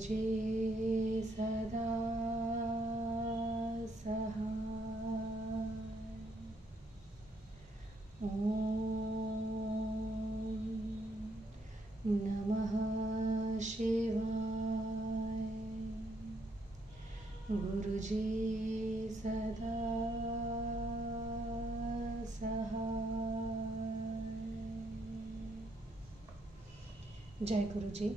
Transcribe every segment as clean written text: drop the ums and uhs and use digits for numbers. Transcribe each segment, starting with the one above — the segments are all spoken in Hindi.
गुरुजे सदा सहाय। ॐ नमः शिवाय। गुरुजे सदा सहाय। जय गुरुजी।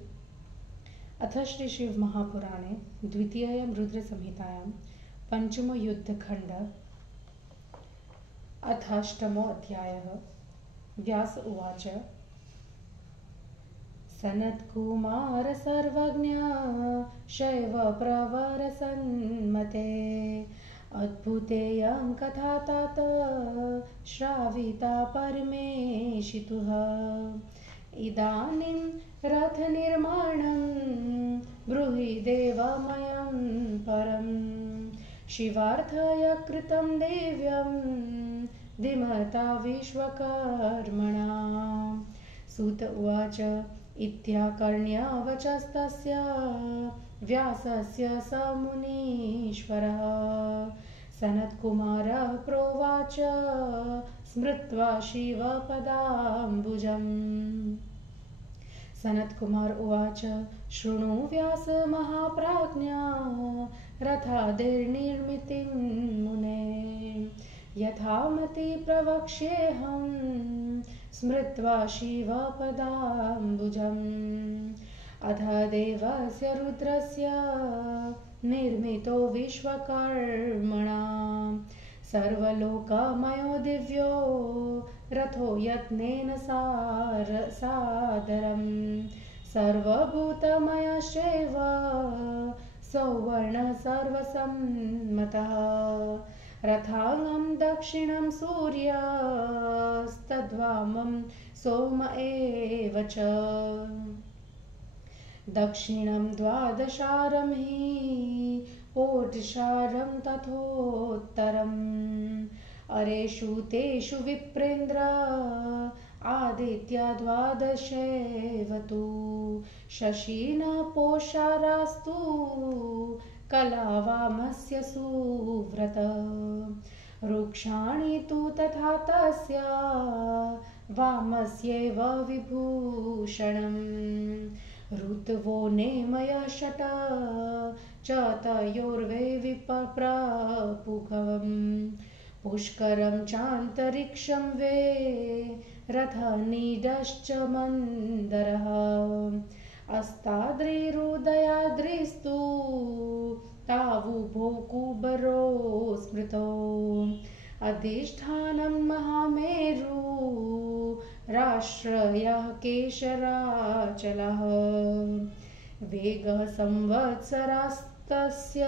अथ श्री शिव महापुराणे द्वितीयायां रुद्रसंहितायां पंचमो युद्धखण्ड अथाष्टमो अध्यायः। व्यास उवाच। सनत्कुमार सर्वज्ञ शैव प्रवर सन्मते अद्भुतेयं कथा तात श्राविता परमेशितुः। इदानीं रथनिर्माणं ब्रूहि देवमयं परं शिवार्थाय कृतं देव्यं धीमता विश्वकर्मणा। सूत उवाच। इत्याकर्ण्य वचस्तस्य व्यासस्य स मुनीश्वरः। सनत्कुमारः प्रोवाच स्मृत्वा शिवपदाम्बुजम्। सनत्कुमार उवाच। शृणु व्यास महाप्राज्ञा रथादिर्निर्मितिं मुने यथामति प्रवक्ष्येऽहं स्मृत्वा शिवपदाम्बुजम्। अथ देवस्य रुद्रस्य निर्मितो विश्वकर्मणा सर्वलोकमयो दिव्यो रथो यत्नेन सादरम् सर्वभूतमयश्चैव सौवर्णः सर्वसम्मतः। रथाङ्गं दक्षिणं सूर्यस्तद्वामं सोम एव च। दक्षिणं द्वादशारं हि ओडशारं तथोत्तरम्। अरेषु तेषु विप्रेन्द्र आदित्या द्वादशैव तु। शशिन पोषारास्तु कलावामस्य सुव्रत। रुक्षाणि तु तथा तस्य वामस्यैव विभूषणम्। ऋतवो नेमय षट च तयोर्वे विप्रपुखम्। पुष्करं चान्तरिक्षं वे रथनिडश्च मन्दरः। अस्ताद्रिरुदयाद्रिस्तु तावुभो कुबरो स्मृतो। अधिष्ठानं महामेरु राश्रयः केशराचलः। वेगः संवत्सरास्तस्य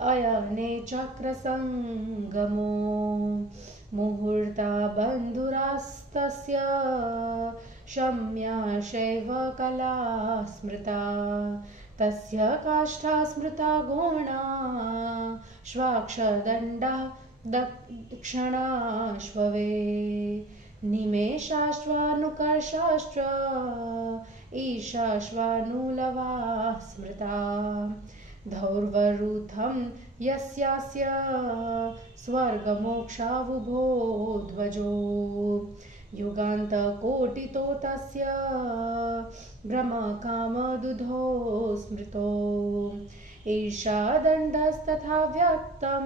अयने चक्रसंगमो। मुहूर्ता बन्धुरास्तस्य शम्या शैव कला स्मृता। तस्य काष्ठा स्मृता गोणा श्वाक्षदण्डा दक्षिणाश्ववे। निमेषाश्वानुकर्षाश्च ईशाश्वानुलवा स्मृता। धौर्वरूथं यस्यास्य स्वर्गमोक्षावुभो ध्वजो। युगान्तकोटितो तस्य ब्रह्मकामदुधो स्मृतो। ईशादण्डस्तथा व्यक्तं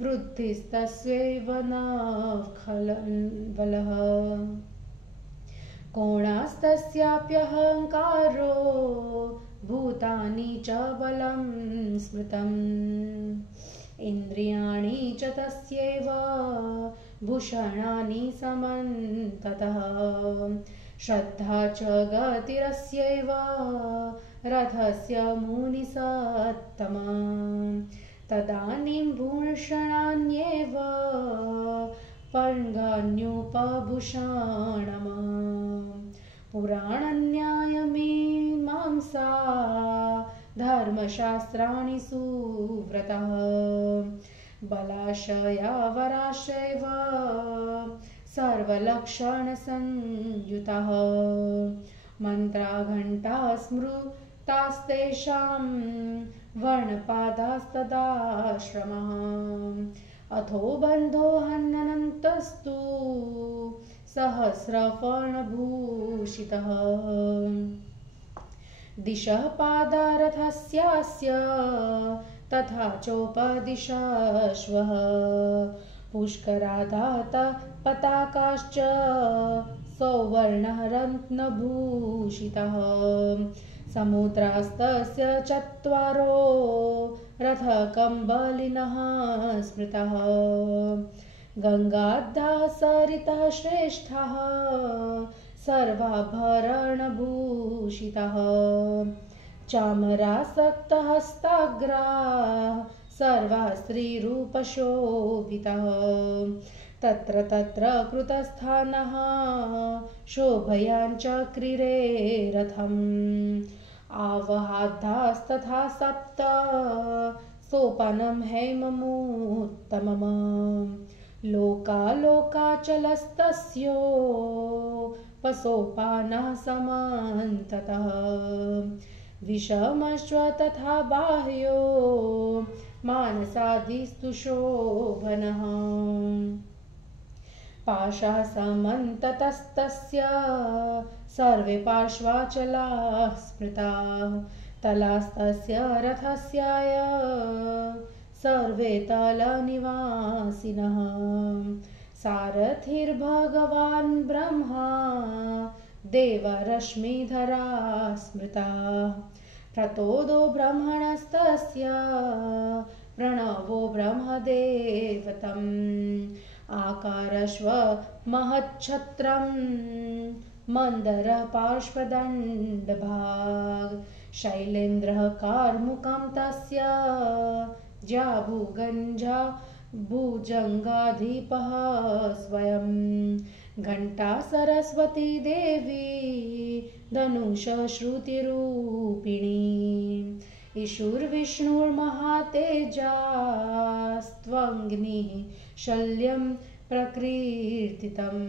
वृद्धिस्तस्यैव नखलबलः। कोणास्तस्याप्यहङ्कारो भूतानि च बलं स्मृतम्। इन्द्रियाणि च तस्यैव भूषणानि समन्ततः। श्रद्धा च गतिरस्यैव रथस्य मुनिसत्तमा। तदानीं भूषणान्येव पर्गान्युपभूषणम्। पुराणन्यायमीमांसा धर्मशास्त्राणि सुव्रतः। बलाशया वराशैव सर्वलक्षणसंयुतः। मंत्रा घंटा स्मृतास्तेषां वर्णपादास्तदाश्रमः अथो बन्धो हन्ननन्तस्तु सहस्रफणभूषितः दिशः पादारथस्यास्य तथा चोपदिशाश्वः पुष्करादात पताकाश्च सौवर्णः रत्नभूषितः समुद्रास्तस्य चत्वारो रथकम्बलिनः स्मृतः गङ्गाद्याः सरितः श्रेष्ठः सर्वाभरणभूषितः चामरासक्तहस्ताग्राः सर्वा स्त्रीरूपशोभितः तत्र तत्र कृतस्थानः शोभयाञ्चक्रिरे रथम् आवहाद्धास्तथा सप्त सोपानं हेममुत्तमम् लोकालोकाचलस्तस्योपसोपानः समन्ततः विषमश्व तथा बाह्यो मानसादिस्तु शोभनः पाशः समन्ततस्तस्य सर्वे पार्श्वाचलाः स्मृताः तलास्तस्य रथस्याय सर्वे तलनिवासिनः सारथिर्भगवान् ब्रह्मा देवरश्मिधरा स्मृताः प्रतोदो ब्रह्मणस्तस्य प्रणवो ब्रह्मदेवतम् आकारश्व महच्छत्रं मन्दरः पार्श्वदण्डभाग शैलेन्द्रः कार्मुकं तस्य जाभुगञ्जा भुजङ्गाधिपः स्वयं घण्टा सरस्वती देवी धनुष श्रुतिरूपिणी ईशुर्विष्णुर्महातेजास्त्वग्निः शल्यं प्रकीर्तितम्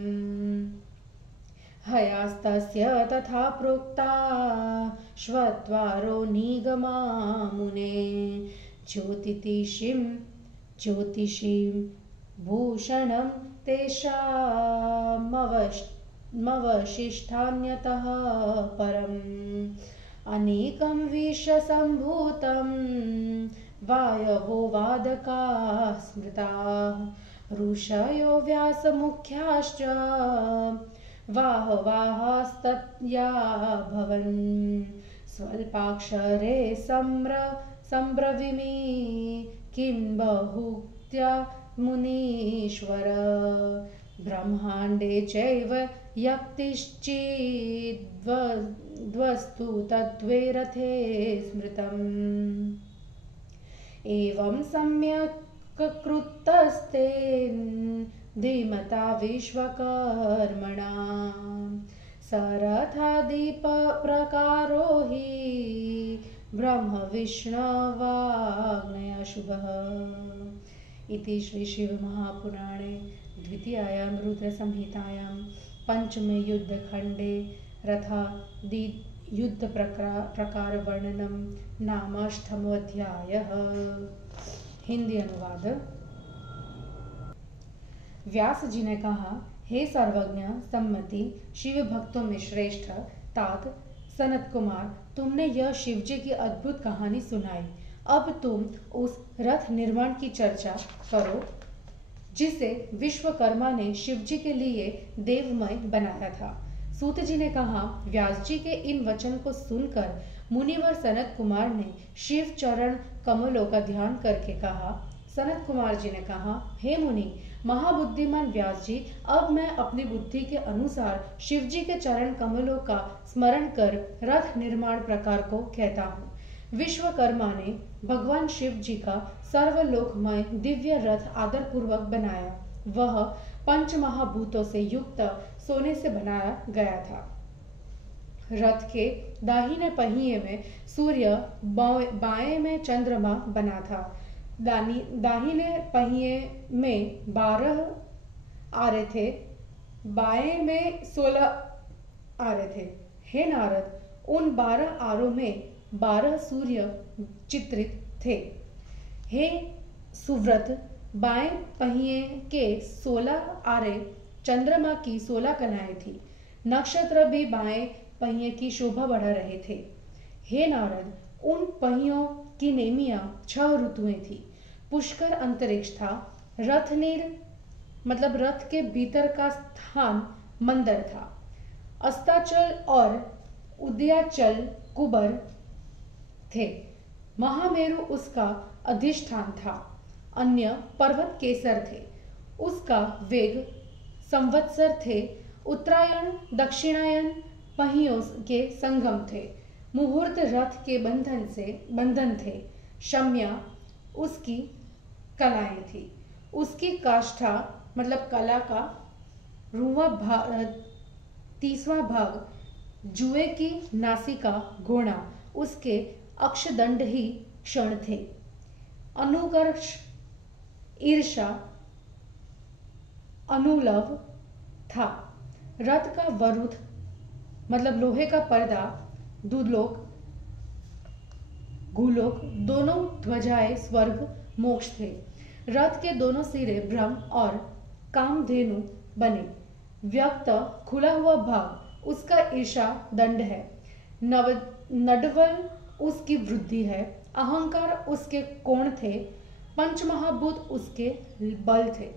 हयास्तस्य तथा प्रोक्ता श्वत्वारो निगमा मुने ज्योतिषीं भूषणं तेषामवशिष्टान्यतः परम् अनेकं विषसम्भूतं वायवो वादकाः स्मृताः ऋषयो व्यासमुख्याश्च वाहवास्तत्या भवन् स्वल्पाक्षरे सम्ब्रवीमि किं बहुक्त्या मुनीश्वर ब्रह्माण्डे चैव यक्तिश्चिद्वस्तु तत्त्वे रथे स्मृतम् एवं सम्यक् कृतस्तेन धीमता विश्वकर्मणा सरथादीपप्रकारो हि ब्रह्म विष्णवाग्नयशुभः इति श्री शिवमहापुराणे द्वितीयायां रुद्रसंहितायां पंचमे युद्धखण्डे रथादि युद्धप्रकारवर्णनं नामाष्टमोऽध्यायः। हिंदी अनुवाद। व्यास जी ने कहा, हे सर्वज्ञ सम्मति शिव भक्तों में श्रेष्ठ तात सनत कुमार, तुमने यह शिव जी की अद्भुत कहानी सुनाई। अब तुम उस रथ निर्माण की चर्चा करो जिसे विश्वकर्मा ने शिव जी के लिए देवमय बनाया था। सूत जी ने कहा, व्यास जी के इन वचन को सुनकर मुनिवर सनत कुमार ने शिव चरण कमलों का ध्यान करके कहा। सनत कुमार जी ने कहा, हे मुनि महाबुद्धिमान व्यास जी, अब मैं अपनी बुद्धि के अनुसार शिव जी के चरण कमलों का स्मरण कर रथ निर्माण प्रकार को कहता हूँ। विश्वकर्मा ने भगवान शिव जी का सर्वलोकमय दिव्य रथ आदर पूर्वक बनाया। वह पंच महाभूतों से युक्त सोने से बनाया गया था। रथ के दाहिने पहिए में सूर्य, बाएं में चंद्रमा बना था। दाहिने पहिए में 12 आरे थे, बाएं में 16 आरे थे। हे नारद, उन 12 आरों में 12 सूर्य चित्रित थे। हे सुव्रत, बाएं पहिए के 16 आरे चंद्रमा की 16 कलाएं थी। नक्षत्र भी बाएं पहिए की शोभा बढ़ा रहे थे। हे नारद, उन पहियों की नेमियां 6 ऋतुएं थी। पुष्कर अंतरिक्ष था। रथनीर मतलब रथ के भीतर का स्थान मंदिर था। अस्ताचल और उदयाचल कुबर थे। महामेरु उसका अधिष्ठान था। अन्य पर्वत केसर थे। उसका वेग संवत्सर थे। उत्तरायण दक्षिणायन पहियों के संगम थे। मुहूर्त रथ के बंधन थे। शम्या उसकी कलाएं थी। उसकी काष्ठा मतलब कला का 30वां भाग जुए की नासिका घोड़ा उसके अक्षदंड ही क्षण थे। अनुकर्ष ईर्षा अनुलव था। रथ का वरुथ मतलब लोहे का पर्दा दुलोक भूलोक दोनों ध्वजाएं स्वर्ग मोक्ष थे। रथ के दोनों सिरे ब्रह्म और कामधेनु बने। व्यक्त खुला हुआ भाग उसका ईर्षा दंड है। नडवल उसकी वृद्धि है। अहंकार उसके कोण थे। पंचमहाभूत उसके बल थे।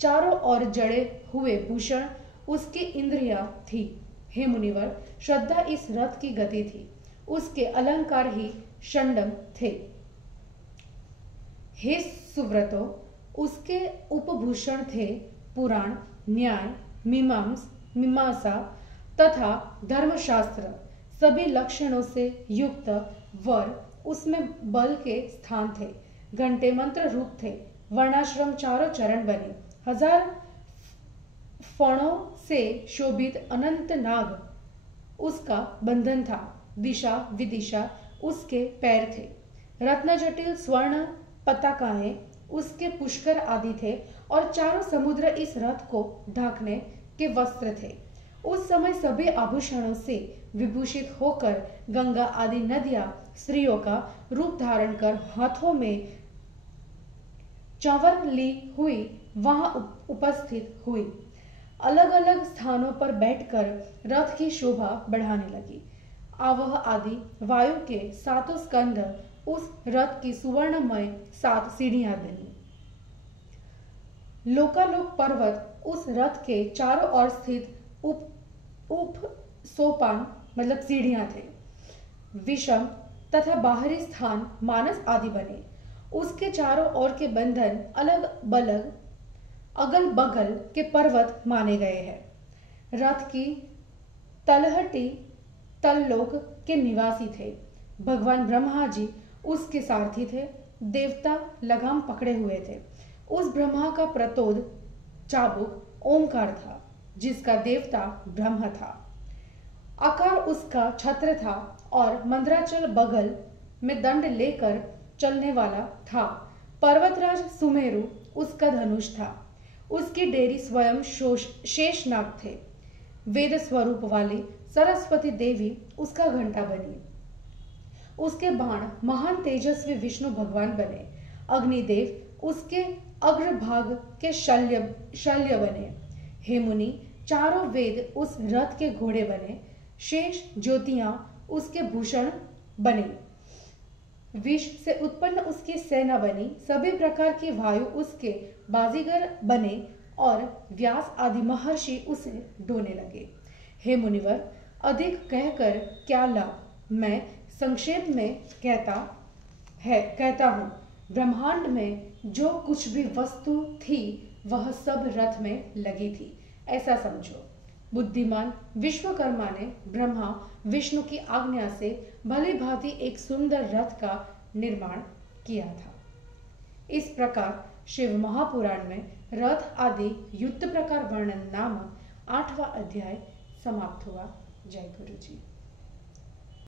चारों ओर जड़े हुए भूषण उसकी इंद्रियां थी। हे मुनिवर, श्रद्धा इस रथ की गति थी। उसके अलंकार ही षंडम थे। हे सुव्रतो, उसके उपभूषण थे पुराण, न्याय, मीमांसा तथा धर्मशास्त्र। सभी लक्षणों से युक्त वर उसमें बल के स्थान थे। घंटे मंत्र रूप थे। वर्णाश्रम चारों चरण बने। 1000 फणों से शोभित अनंत नाग उसका बंधन था। दिशा विदिशा उसके पैर थे। रत्न जटिल स्वर्ण पताकाएं उसके पुष्कर आदि थे और चारों समुद्र इस रथ को ढांकने के वस्त्र थे। उस समय सभी आभूषणों से विभूषित होकर गंगा आदि नदियां स्त्रियों का रूप धारण कर हाथों में चंवर ली हुई वहां उपस्थित हुई। अलग अलग स्थानों पर बैठकर रथ की शोभा बढ़ाने लगी। आवह आदि वायु के 7 स्कंद उस रथ की सुवर्णमय 7 सीढ़ियां बनी। लोकालोक पर्वत उस रथ के चारों ओर स्थित उप सोपान मतलब सीढ़ियां थे। विषम तथा बाहरी स्थान मानस आदि बने। उसके चारों ओर के बंधन अगल बगल के पर्वत माने गए हैं। रथ की तलहटी तल्लोक के निवासी थे। भगवान ब्रह्मा जी उसके सारथी थे। देवता लगाम पकड़े हुए थे। उस ब्रह्मा का प्रतोद चाबुक ओंकार था, जिसका देवता ब्रह्म था। आकार उसका छत्र था और मंदराचल बगल में दंड लेकर चलने वाला था। पर्वतराज सुमेरु उसका धनुष था। उसकी डेरी स्वयं शेषनाग थे। वेद स्वरूप वाली सरस्वती देवी उसका घंटा बनी। उसके बाण महान तेजस्वी विष्णु भगवान बने। अग्निदेव उसके अग्रभाग के शल्य बने। हे मुनि, चारों वेद उस रथ के घोड़े बने। शेष ज्योतियां उसके भूषण बने। विष से उत्पन्न उसकी सेना बनी। सभी प्रकार की वायु उसके बाजीगर बने और व्यास आदि महर्षि उसे ढोने लगे। हे मुनिवर, अधिक कहकर क्या लाभ। मैं संक्षेप में कहता हूँ। ब्रह्मांड में जो कुछ भी वस्तु थी वह सब रथ में लगी थी, ऐसा समझो। बुद्धिमान विश्वकर्मा ने ब्रह्मा विष्णु की आज्ञा से भली भांति एक सुंदर रथ का निर्माण किया था। इस प्रकार शिव महापुराण में रथ आदि युद्ध प्रकार वर्णन नामक 8वां अध्याय समाप्त हुआ। जय गुरु जी।